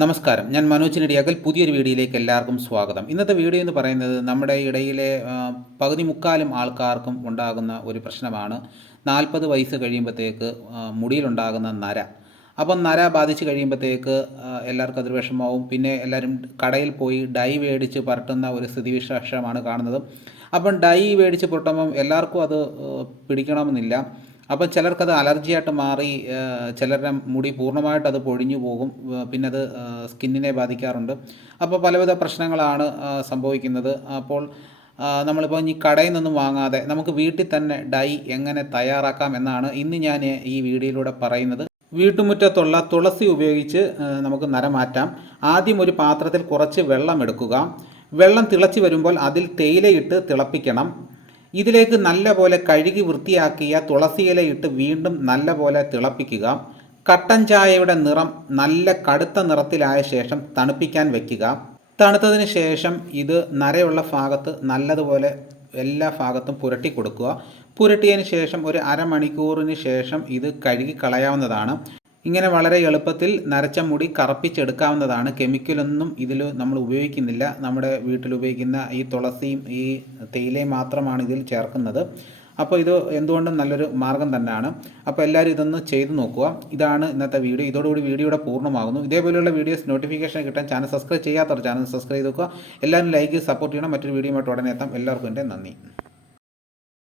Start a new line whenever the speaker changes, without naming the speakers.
നമസ്കാരം. ഞാൻ മനോജ് നെടിയാക്കൽ പുതിയൊരു വീഡിയോയിലേക്ക് എല്ലാവർക്കും സ്വാഗതം. ഇന്നത്തെ വീഡിയോ എന്ന് പറയുന്നത് നമ്മുടെ ഇടയിലെ പകുതി മുക്കാലും ആൾക്കാർക്കും ഉണ്ടാകുന്ന ഒരു പ്രശ്നമാണ്. നാൽപ്പത് വയസ്സ് കഴിയുമ്പോഴത്തേക്ക് മുടിയിലുണ്ടാകുന്ന നര. അപ്പം നര ബാധിച്ച് കഴിയുമ്പോഴത്തേക്ക് എല്ലാവർക്കും അതൊരു വിഷമമാവും പിന്നെ എല്ലാവരും കടയിൽ പോയി ഡൈ മേടിച്ച് പരട്ടുന്ന ഒരു സ്ഥിതിവിശേഷമാണ് കാണുന്നത്. അപ്പം ഡൈ മേടിച്ച് പുരട്ടുമ്പം എല്ലാവർക്കും അത് പിടിക്കണമെന്നില്ല. അപ്പം ചിലർക്കത് അലർജിയായിട്ട് മാറി ചിലരുടെ മുടി പൂർണമായിട്ട് അത് പൊഴിഞ്ഞു പോകും. പിന്നെ അത് സ്കിന്നിനെ ബാധിക്കാറുണ്ട്. അപ്പോൾ പലവിധ പ്രശ്നങ്ങളാണ് സംഭവിക്കുന്നത്. അപ്പോൾ നമ്മളിപ്പോൾ ഇനി കടയിൽ നിന്നും വാങ്ങാതെ നമുക്ക് വീട്ടിൽ തന്നെ ഡൈ എങ്ങനെ തയ്യാറാക്കാം എന്നാണ് ഇന്ന് ഞാൻ ഈ വീഡിയോയിലൂടെ പറയുന്നത്. വീട്ടുമുറ്റത്തുള്ള തുളസി ഉപയോഗിച്ച് നമുക്ക് നര മാറ്റാം ആദ്യം ഒരു പാത്രത്തിൽ കുറച്ച് വെള്ളം എടുക്കുക. വെള്ളം തിളച്ച് വരുമ്പോൾ അതിൽ തേയിലയിട്ട് തിളപ്പിക്കണം. ഇതിലേക്ക് നല്ലപോലെ കഴുകി വൃത്തിയാക്കിയ തുളസിയിലയിട്ട് വീണ്ടും നല്ലപോലെ തിളപ്പിക്കുക. കട്ടൻ ചായയുടെ നിറം നല്ല കടുത്ത നിറത്തിലായ ശേഷം തണുപ്പിക്കാൻ വയ്ക്കുക. തണുത്തതിന് ശേഷം ഇത് നരയുള്ള ഭാഗത്ത് നല്ലതുപോലെ എല്ലാ ഭാഗത്തും പുരട്ടി കൊടുക്കുക. പുരട്ടിയതിന് ശേഷം ഒരു അരമണിക്കൂറിന് ശേഷം ഇത് കഴുകി കളയാവുന്നതാണ്. ഇങ്ങനെ വളരെ എളുപ്പത്തിൽ നരച്ച മുടി കറപ്പിച്ചെടുക്കാവുന്നതാണ്. കെമിക്കലൊന്നും ഇതിൽ നമ്മൾ ഉപയോഗിക്കുന്നില്ല. നമ്മുടെ വീട്ടിൽ ഉപയോഗിക്കുന്ന ഈ തുളസിയും ഈ തേയിലയും മാത്രമാണ് ഇതിൽ ചേർക്കുന്നത്. അപ്പോൾ ഇത് എന്തുകൊണ്ടും നല്ലൊരു മാർഗം തന്നെയാണ്. അപ്പോൾ എല്ലാവരും ഇതൊന്ന് ചെയ്തു നോക്കുക. ഇതാണ് ഇന്നത്തെ വീഡിയോ. ഇതോടുകൂടി വീഡിയോയുടെ പൂർണമാകുന്നു. ഇതേപോലെയുള്ള വീഡിയോസ് നോട്ടിഫിക്കേഷൻ കിട്ടാൻ ചാനൽ സബ്സ്ക്രൈബ് ചെയ്യാത്തവർ ചാനൽ സബ്സ്ക്രൈബ് ചെയ്ത് നോക്കുക. എല്ലാവരും ലൈക്ക് സപ്പോർട്ട് ചെയ്യണം. മറ്റൊരു വീഡിയോ ഉടനെ എത്താം. എല്ലാവർക്കും എന്റെ നന്ദി.